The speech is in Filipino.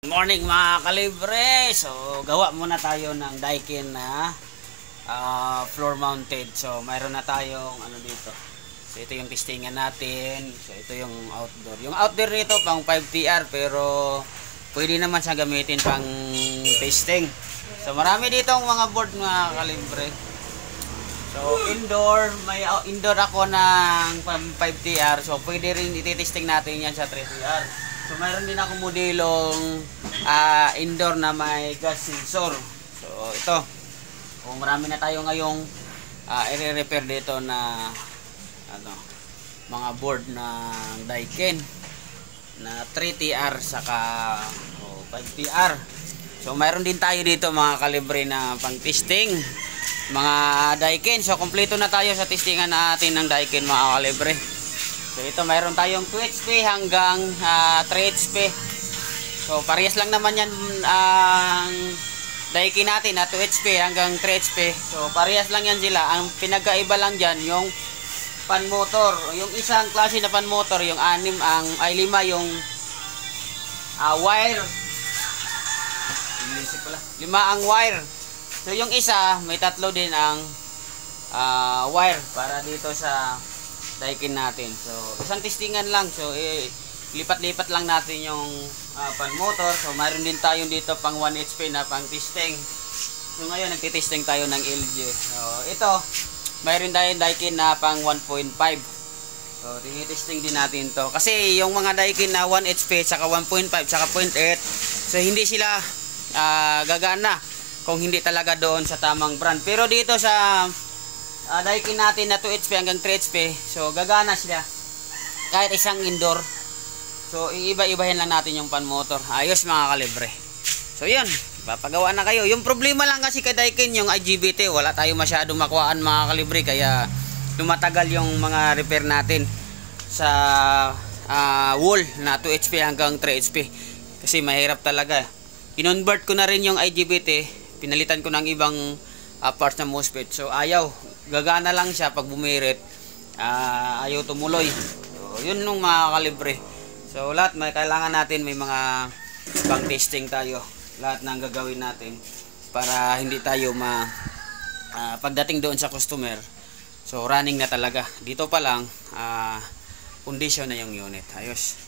Good morning mga kalibre. So gawa muna tayo ng Daikin na floor mounted. So mayroon na tayong ano dito. So ito yung testingan natin. So ito yung outdoor. Yung outdoor nito pang 5TR pero pwede naman siya gamitin pang testing. So marami dito ang mga board mga kalibre. So indoor, may indoor ako ng 5TR. So pwede rin ititesting natin yan sa 3TR. So mayroon din ako modelong indoor na may gas sensor. So ito. So marami na tayo ngayong i-repair dito na ano, mga board na Daikin na 3TR saka 5TR. So mayroon din tayo dito mga kalibre na pang testing mga Daikin. So kompleto na tayo sa testingan natin ng Daikin mga kalibre. So ito mayroon tayong 2 HP hanggang 3 HP. So parehas lang naman yan ang Daikin natin na 2 HP hanggang 3 HP. So parehas lang yan sila. Ang pinagkaiba lang dyan yung pan motor. Yung isang klase na pan motor, yung 5 yung wire. 5 ang wire. So yung isa may 3 din ang wire para dito sa Daikin natin. So isang testingan lang. So lipat-lipat lang natin yung pan motor. So mayroon din tayo dito pang 1 HP na pang testing. So ngayon nagtitesting tayo ng LG. So ito mayroon tayong Daikin na pang 1.5. So tinitesting din natin to. Kasi yung mga Daikin na 1 HP saka 1.5 saka 0.8, so hindi sila gagana kung hindi talaga doon sa tamang brand. Pero dito sa Daikin natin na 2 HP hanggang 3 HP, so gagana sila kahit isang indoor. So iiba-ibahin lang natin yung pan motor. Ayos mga kalibre. So yun, papagawa na kayo. Yung problema lang kasi kay Daikin yung IGBT, wala tayo masyadong makuhaan mga kalibre, kaya lumatagal yung mga repair natin sa wall na 2 HP hanggang 3 HP kasi mahirap talaga. Kinonvert ko na rin yung IGBT, pinalitan ko ng ibang parts ng MOSFET. So ayaw, gagana lang siya pag bumirit, ayaw tumuloy. So yun nung mga kalibre. So lahat may kailangan natin, may mga pang testing tayo, lahat ng gagawin natin para hindi tayo pagdating doon sa customer, so running na talaga. Dito pa lang condition na yung unit. Ayos.